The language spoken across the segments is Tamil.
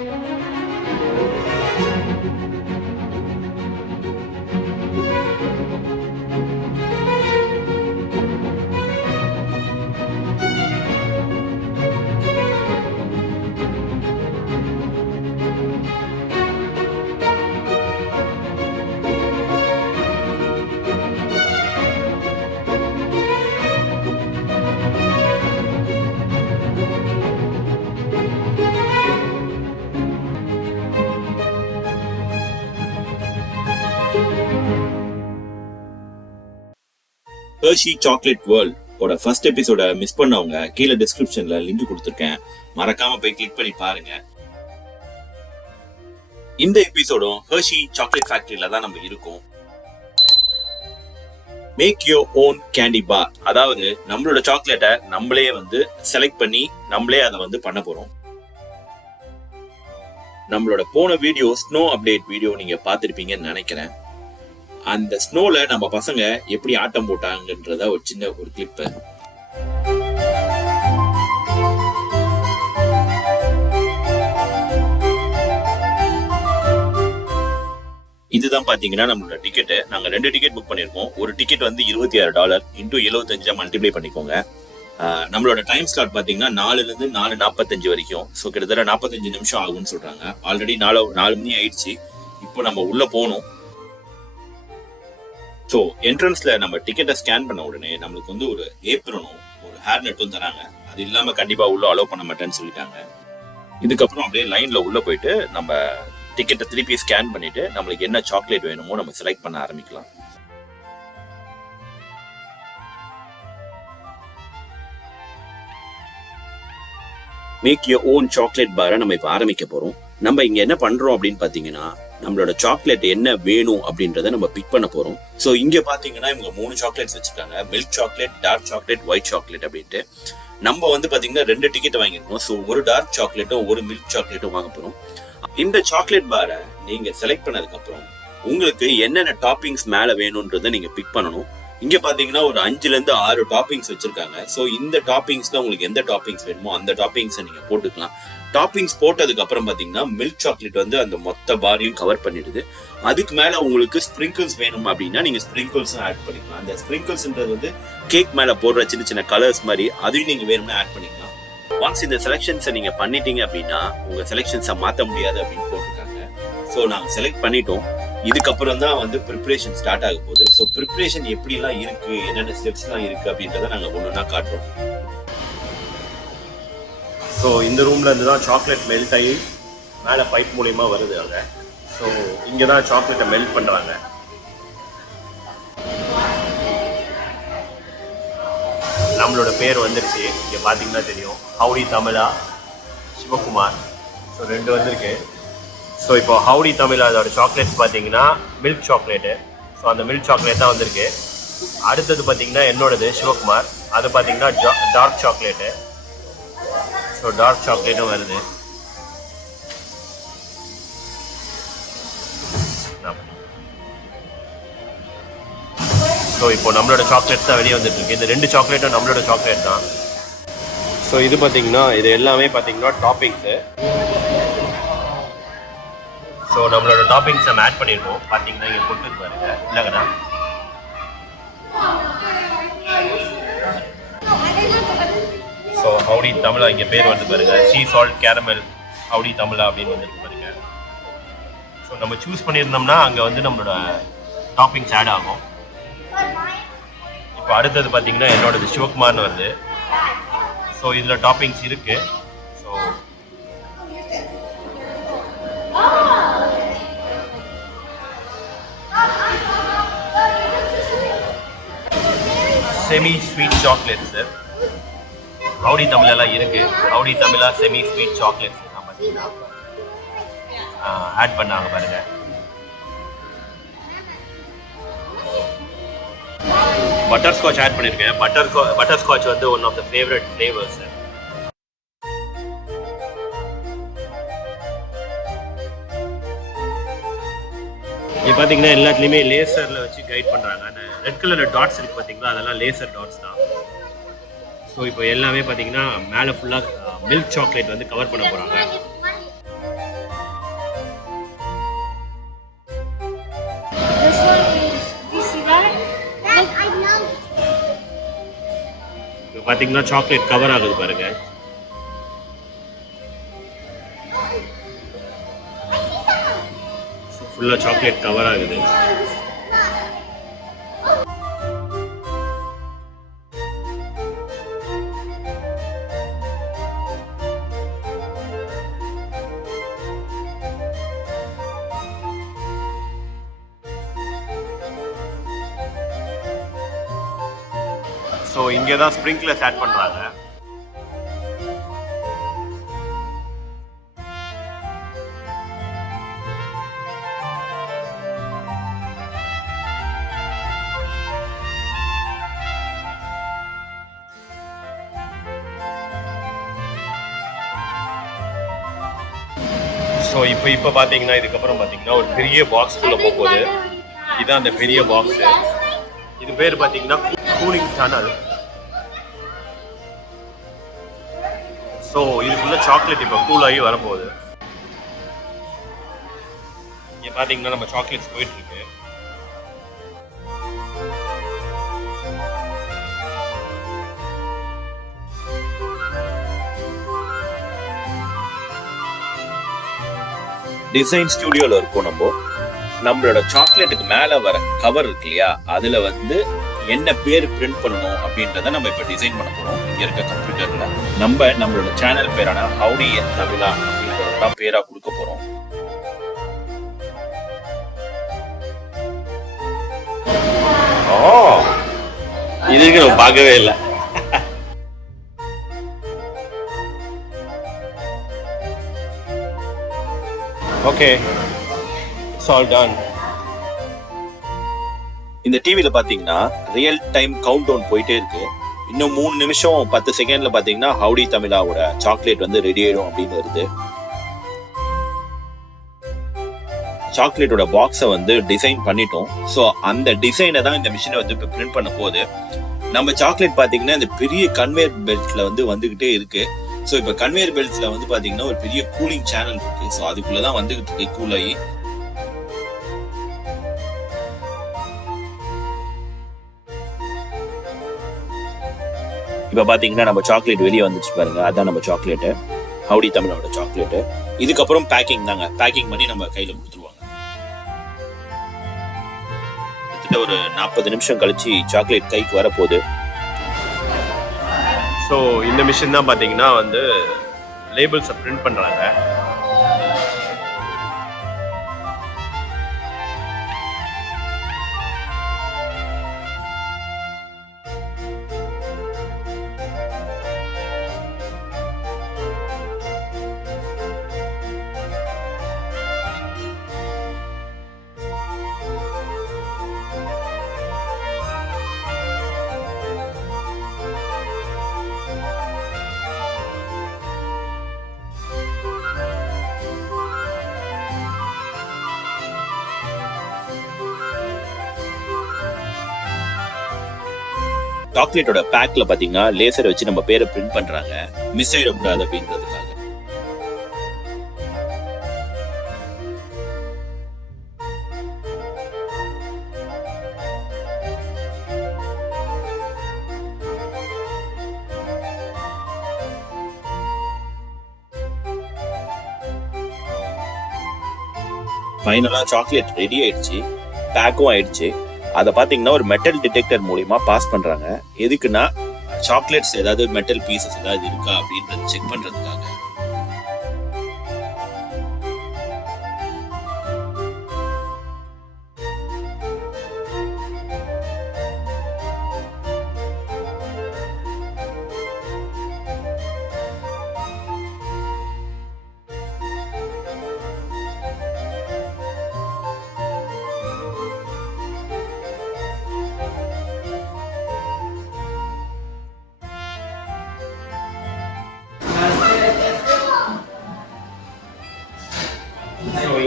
Hershey Chocolate World ஓட ஃபர்ஸ்ட் எபிசோட மிஸ் பண்ணவங்க கீழே டிஸ்கிரிப்ஷன்ல லிங்க் கொடுத்துருக்கேன், மறக்காம போய் கிளிக் பண்ணி பாருங்க. இந்த எபிசோடும் Hershey சாக்லேட் ஃபேக்டரியில தான் நம்ம இருக்கோம். மேக் யோர் ஓன் கேண்டி பார், அதாவது நம்மளோட சாக்லேட்டை நம்மளே செலக்ட் பண்ணி நம்மளே அதை பண்ண போறோம். நம்மளோட போன வீடியோ ஸ்னோ அப்டேட் வீடியோ நீங்க பார்த்திருப்பீங்கன்னு நினைக்கிறேன். அந்த ஸ்னோல நம்ம பசங்க எப்படி ஆட்டம் போட்டாங்கன்றத ஒரு சின்ன ஒரு கிளிப். இதுதான் பாத்தீங்கன்னா நம்மளோட டிக்கெட். நாங்க 2 டிக்கெட் புக் பண்ணிருக்கோம். ஒரு டிக்கெட் $26 இன்டூ 75 மல்டிப்ளை பண்ணிக்கோங்க. நம்மளோட டைம் ஸ்லாட் பாத்தீங்கன்னா 4 to 4:45 வரைக்கும். ஸோ கிட்டத்தட்ட 45 நிமிஷம் ஆகும்னு சொல்றாங்க. ஆல்ரெடி 4 மணி ஆயிடுச்சு. இப்போ நம்ம உள்ள போகணும். ஸோ என்ட்ரன்ஸ்ல நம்ம டிக்கெட்டை ஸ்கேன் பண்ண உடனே நம்மளுக்கு ஒரு ஏப்ரனும் ஒரு ஹேர் நெட்டும் தராங்க. அது இல்லாம கண்டிப்பா உள்ள அலோவ் பண்ண மாட்டேன்னு சொல்லிட்டாங்க. இதுக்கப்புறம் அப்படியே லைன்ல உள்ள போயிட்டு நம்ம டிக்கெட்டை திருப்பி ஸ்கேன் பண்ணிட்டு நம்மளுக்கு என்ன சாக்லேட் வேணுமோ நம்ம செலக்ட் பண்ண ஆரம்பிக்கலாம். மேக் யுவர் ஓன் சாக்லேட் பாரை நம்ம இப்ப ஆரம்பிக்க போறோம். நம்ம இங்க என்ன பண்றோம் அப்படின்னு பாத்தீங்கன்னா, நம்மளோட சாக்லேட் என்ன வேணும் அப்படின்றத நம்ம பிக் பண்ண போறோம். ஸோ இங்க பாத்தீங்கன்னா இவங்க 3 சாக்லேட்ஸ் வச்சிருக்காங்க. Milk chocolate, dark chocolate, white chocolate அப்படின்ட்டு. நம்ம பாத்தீங்கன்னா 2 டிக்கெட் வாங்கிருக்கோம். ஸோ ஒரு டார்க் சாக்லேட்டும் ஒரு மில்க் சாக்லேட்டும் வாங்க போறோம். இந்த சாக்லேட் பாரை நீங்க செலக்ட் பண்ணதுக்கு அப்புறம் உங்களுக்கு என்னென்ன டாப்பிங்ஸ் மேல வேணும்ன்றத நீங்க பிக் பண்ணணும். இங்க பாத்தீங்கன்னா ஒரு 5 to 6 டாப்பிங்ஸ் வச்சிருக்காங்க. ஸோ இந்த டாப்பிங்ஸ்ல உங்களுக்கு எந்த டாப்பிங்ஸ் வேணுமோ அந்த டாப்பிங்ஸை நீங்க போட்டுக்கலாம். டாப்பிங்ஸ் போட்டதுக்கு அப்புறம் பாத்தீங்கன்னா மில்க் சாக்லேட் அந்த மொத்த பாரையும் கவர் பண்ணிடுது. அதுக்கு மேல உங்களுக்கு ஸ்ப்ரிங்கிள்ஸ் வேணும் அப்படின்னா நீங்க ஸ்ப்ரிங்கிள்ஸ் ஆட் பண்ணிக்கலாம். அந்த ஸ்ப்ரிங்கிள்ஸ்ன்றது கேக் மேல போடுற சின்ன சின்ன கலர்ஸ் மாதிரி, அதையும் நீங்க வேணும்னா ஆட் பண்ணிக்கலாம். ஒன்ஸ் இந்த செலக்ஷன்ஸை நீங்க பண்ணிட்டீங்க அப்படின்னா உங்க செலக்ஷன்ஸை மாற்ற முடியாது அப்படின்னு போட்டிருக்காங்க. ஸோ நாங்க செலக்ட் பண்ணிட்டோம். இதுக்கப்புறம் தான் ப்ரிப்பரேஷன் ஸ்டார்ட் ஆக போகுது. ஸோ ப்ரிப்பரேஷன் எப்படிலாம் இருக்கு, என்னென்ன ஸ்டெப்ஸ்லாம் இருக்கு அப்படின்றத நாங்கள் ஒன்றுனா காட்டுறோம். ஸோ இந்த ரூம்ல இருந்து தான் சாக்லேட் மெல்ட் ஆகி மேலே பைப் மூலியமா வருது அங்கே. ஸோ இங்கே தான் சாக்லேட்டை மெல்ட் பண்ணுறாங்க. நம்மளோட பேர் வந்துருச்சு. இங்கே பார்த்தீங்கன்னா தெரியும், ஹவுடி தமிழா, சிவகுமார். ஸோ 2 வந்திருக்கு. ஸோ இப்போ ஹவுடி தமிழா அதோட சாக்லேட்ஸ் பார்த்தீங்கன்னா மில்க் சாக்லேட்டு. ஸோ அந்த மில்க் சாக்லேட் தான் வந்திருக்கு. அடுத்தது பார்த்தீங்கன்னா என்னோடது சிவகுமார், அது பார்த்தீங்கன்னா டார்க் சாக்லேட்டு. ஸோ டார்க் சாக்லேட்டும் வருது. ஸோ இப்போ நம்மளோட சாக்லேட் தான் வெளியே வந்துட்டு இருக்கு. இந்த 2 சாக்லேட்டும் நம்மளோட சாக்லேட் தான். ஸோ இது பார்த்தீங்கன்னா இது எல்லாமே பார்த்தீங்கன்னா டாப்பிங்ஸு. ஸோ நம்மளோட டாப்பிங்ஸ் நம்ம ஆட் பண்ணியிருக்கோம். பார்த்தீங்கன்னா இங்கே கொடுத்து பாருங்க, இல்லைங்கண்ணா. ஸோ ஹவுடி தமிழா இங்கே பேர் வந்து பாருங்க, சீ சால்ட் கேரமல் ஹவுடி தமிழா அப்படின்னு வந்துருக்கு பாருங்க. ஸோ நம்ம சூஸ் பண்ணியிருந்தோம்னா அங்கே நம்மளோட டாப்பிங்ஸ் ஆட் ஆகும். இப்போ அடுத்தது பார்த்தீங்கன்னா என்னோடது சிவகுமார்னு வருது. ஸோ இதில் டாப்பிங்ஸ் இருக்கு. ஸோ செமி ஸ்வீட் சாக்லேட்ஸ் ஹவுடி தமிழெல்லாம் இருக்கு. ஹவுடி தமிழா செமி ஸ்வீட் சாக்லேட்ஸ் பார்த்தீங்கன்னா ஆட் பண்ணாங்க பாருங்க. பட்டர் ஸ்காட்ச் ஆட் பண்ணியிருக்கேன். Butterscotch one of the favourite flavours. இது பார்த்தீங்கன்னா எல்லாத்துலேயுமே லேசரில் வச்சு கைட் பண்ணுறாங்க. அந்த ரெட் கலரில் டாட்ஸ் இருக்குது பார்த்தீங்களா, அதெல்லாம் லேசர் டாட்ஸ் தான். ஸோ இப்போ எல்லாமே பார்த்தீங்கன்னா மேலே ஃபுல்லாக மில்க் சாக்லேட் கவர் பண்ண போகிறாங்க. பார்த்தீங்கன்னா சாக்லேட் கவர் ஆகுது பாருங்க. ஃபுல்லாக சாக்லேட் கவர் ஆகுது. ஸோ இங்கே தான் ஸ்ப்ரிங்க்லர்ஸ் ஆட் பண்ணுறாங்க. ஸோ இப்போ பார்த்தீங்கன்னா இதுக்கப்புறம் பார்த்தீங்கன்னா ஒரு பெரிய பாக்ஸ்குள்ளே போகுது. இதுதான் அந்த பெரிய பாக்ஸு. இது பேர் பார்த்தீங்கன்னா கூலிங் டனல். ஸோ இதுக்குள்ள சாக்லேட் இப்போ கூல் ஆகி வரப்போகுது. இங்கே பார்த்தீங்கன்னா நம்ம சாக்லேட்ஸ் போயிட்டு இருக்கு. டிசைன் ஸ்டுடியோல இருக்கும். நம்மளோட சாக்லேட்டுக்கு மேல வர கவர் இருக்கு இல்லையா, அதுல வந்து என்ன பேர் பிரிண்ட் பண்ணணும் அப்படின்றத நம்ம இப்ப டிசைன் பண்ண போறோம். இங்க இருக்க கம்ப்யூட்டர்ல நம்மளோட சேனல் பேரான ஹவுடி தமிழா அப்படின்றதான் பேரா கொடுக்க போறோம். இதுக்கு நம்ம பார்க்கவே இல்லை. Okay, it's all done. இந்த டிவில பாத்தீங்கன்னா ரியல் டைம் கவுண்ட் டவுன் போயிட்டே இருக்கு. இன்னும் 3 நிமிஷம் 10 செகண்ட்ல பாத்தீங்கன்னா ஹவுடி தமிழாவோட சாக்லேட் வந்து ரெடி ஆயிடும் அப்படின்னு வருது. சாக்லேட்டோட பாக்ஸை வந்து டிசைன் பண்ணிட்டோம். ஸோ அந்த டிசைனை தான் இந்த மிஷினை வந்து இப்போ பிரிண்ட் பண்ண போகுது. நம்ம சாக்லேட் பாத்தீங்கன்னா இந்த பெரிய கன்வேயர் பெல்ட்ல வந்துகிட்டே இருக்கு. ஸோ இப்போ கன்வேயர் பெல்ட்ஸ்ல வந்து பாத்தீங்கன்னா ஒரு பெரிய கூலிங் சேனல் இருக்கு. ஸோ அதுக்குள்ளதான் வந்துகிட்டு இருக்கு கூல் ஆகி. இப்போ பார்த்தீங்கன்னா நம்ம சாக்லேட் வெளியே வந்துச்சு பாருங்க. அதான் நம்ம சாக்லேட்டு, ஹவுடி தமிழோட சாக்லேட்டு. இதுக்கப்புறம் பேக்கிங் தாங்க. பேக்கிங் பண்ணி நம்ம கையில் கொடுத்துருவாங்க. கிட்டத்தட்ட ஒரு 40 நிமிஷம் கழிச்சு சாக்லேட் கைக்கு வரப்போகுது. ஸோ இந்த மிஷின் தான் பார்த்தீங்கன்னா வந்து லேபிள்ஸை பிரிண்ட் பண்ணுறாங்க. சாக்லேட்டோட பேக்ல பாத்தீங்கன்னா லேசர் வச்சு நம்ம பேரை பிரிண்ட் பண்றாங்க, மிஸ் ஆயிடக்கூடாது அப்படின்றதுக்காக. ஃபைனலா சாக்லேட் ரெடி ஆயிடுச்சு, பேக்கும் ஆயிடுச்சு. அதை பார்த்தீங்கன்னா ஒரு மெட்டல் டிடெக்டர் மூலியமா பாஸ் பண்றாங்க. எதுக்குன்னா சாக்லேட்ஸ் ஏதாவது மெட்டல் பீசஸ் ஏதாவது இருக்கா அப்படின்றது செக் பண்றதுக்காக.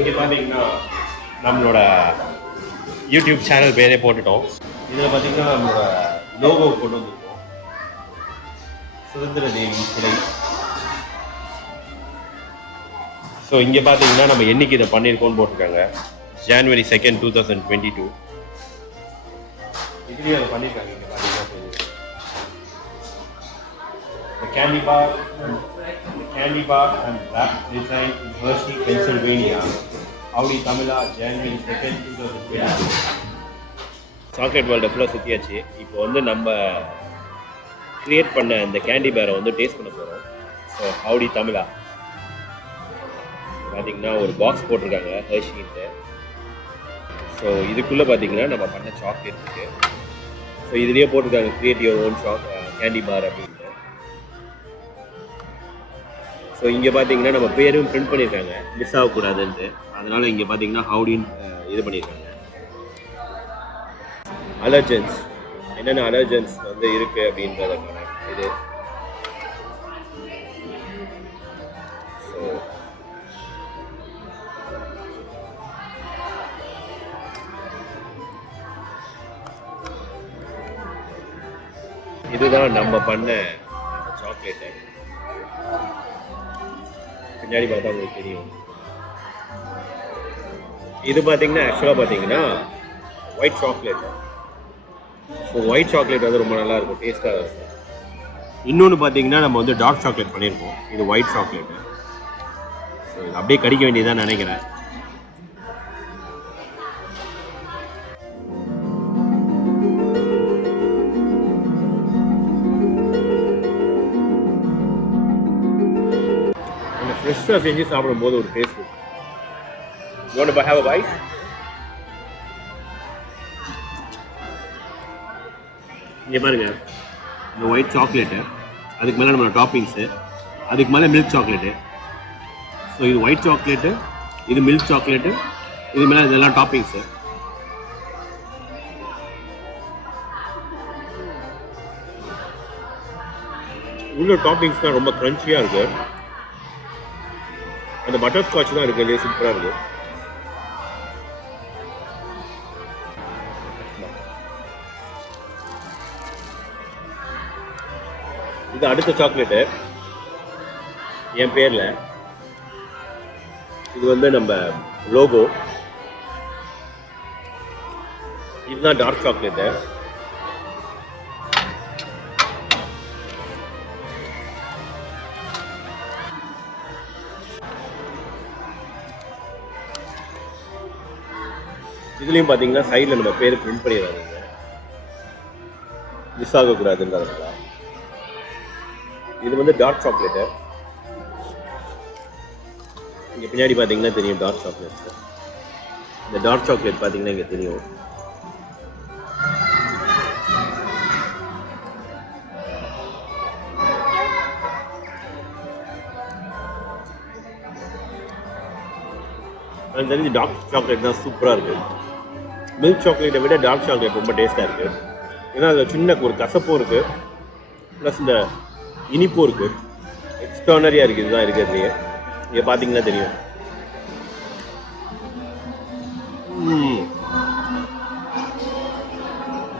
இங்கே பார்த்தீங்கன்னா நம்மளோட யூடியூப் சேனல் பேரே போட்டுட்டோம். இதில் பார்த்தீங்கன்னா நம்மளோட லோகோ கொண்டு வந்துருக்கோம், சுதந்திர தேவி சிலை. ஸோ இங்கே பார்த்தீங்கன்னா நம்ம என்னைக்கு இதை பண்ணியிருக்கோம்னு போட்டிருக்காங்க, January 2nd, 2022. இதுலேயும் அதை பண்ணியிருக்காங்க. இங்கே பார்த்தீங்கன்னா candy bar and wrap design in Hershey, Pennsylvania. Howdy, Thamizha, January 2nd, 2020. Chocolate world ஃபுல்லாக சுற்றியாச்சு. இப்போ வந்து நம்ம க்ரியேட் பண்ண அந்த கேண்டி பேரை வந்து டேஸ்ட் பண்ண போகிறோம். ஸோ ஹவுடி தமிழா பார்த்தீங்கன்னா ஒரு பாக்ஸ் போட்டிருக்காங்க ஹர்ஷின்ட்டு. ஸோ இதுக்குள்ளே பார்த்தீங்கன்னா நம்ம பண்ண சாக்லேட் இருக்குது. ஸோ இதுலேயே போட்டிருக்காங்க கிரியேட் யுவர் ஓன் கேண்டி பார் அப்படின்ட்டு. ஸோ இங்கே பார்த்தீங்கன்னா நம்ம பேரும் பிரிண்ட் பண்ணியிருக்காங்க மிஸ் ஆகக்கூடாதுன்ட்டு. அதனால் இங்கே பார்த்தீங்கன்னா ஹவுடின்னு இது பண்ணியிருக்காங்க. அலர்ஜன்ஸ் என்னென்ன அலர்ஜன்ஸ் வந்து இருக்குது அப்படின்றதுக்கான இது. ஸோ இதுதான் நம்ம பண்ண சாக்லேட்டு. பின்னாடி பார்த்தா உங்களுக்கு தெரியும். இது பார்த்தீங்கன்னா ஆக்சுவலாக பார்த்தீங்கன்னா white chocolate. So white chocolate வந்து ரொம்ப நல்லா இருக்கும், டேஸ்ட்டாக இருக்கும். இன்னொன்று பார்த்தீங்கன்னா நம்ம வந்து டார்க் சாக்லேட் பண்ணியிருக்கோம். இது ஒயிட் சாக்லேட்டு. ஸோ இது அப்படியே கடிக்க வேண்டியதான் நினைக்கிறேன். அந்த ஃப்ரெஷ்ஷாக செஞ்சு சாப்பிடும்போது ஒரு டேஸ்ட் இருக்கும். You want to have a bite? இங்கே பாருங்க, இந்த ஒயிட் சாக்லேட்டு, அதுக்கு மேலே நம்மளோட டாப்பிங்ஸு, அதுக்கு மேலே மில்க் சாக்லேட்டு. ஸோ இது ஒயிட் சாக்லேட்டு, இது மில்க் சாக்லேட்டு, இது மேலே இதெல்லாம் டாப்பிங்ஸு. உள்ள டாப்பிங்ஸ் தான் ரொம்ப க்ரன்ச்சியாக இருக்குது. அந்த பட்டர் ஸ்காட்ச் தான் இருக்குது, இல்லையே சூப்பராக இருக்குது. இது அடுத்த சாக்லேட்டு என் பேரில். இது வந்து நம்ம லோகோ. இதுதான் டார்க் சாக்லேட்டு. இதுலேயும் பார்த்தீங்கன்னா சைடில் நம்ம பேர் பிரிண்ட் பண்ணிடுறாங்க, மிஸ் ஆகக்கூடாதுன்றதுனால. இது வந்து டார்க் சாக்லேட்டு. இங்கே பின்னாடி பார்த்தீங்கன்னா தெரியும் டார்க் சாக்லேட்ஸ். இந்த டார்க் சாக்லேட் பார்த்தீங்கன்னா இங்கே தெரியும். எனக்கு தெரிஞ்சு டார்க் சாக்லேட் தான் சூப்பராக இருக்குது. மில்க் சாக்லேட்டை விட டார்க் சாக்லேட் ரொம்ப டேஸ்ட்டாக இருக்குது. ஏன்னா அதில் சின்ன ஒரு கசப்பும் இருக்குது, ப்ளஸ் இந்த இனிப்பும் இருக்குது. எக்ஸ்ட்ரானரியாக இருக்குது. இதுதான் இருக்கிறதுலையே. இங்கே பார்த்தீங்கன்னா தெரியும்.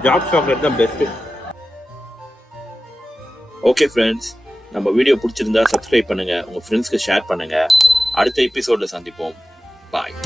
டார்க் சாக்லேட் தான் பெஸ்ட்டு. ஓகே ஃப்ரெண்ட்ஸ், நம்ம வீடியோ பிடிச்சிருந்தா சப்ஸ்கிரைப் பண்ணுங்கள், உங்கள் ஃப்ரெண்ட்ஸ்க்கு ஷேர் பண்ணுங்கள். அடுத்த எபிசோடில் சந்திப்போம். பாய்.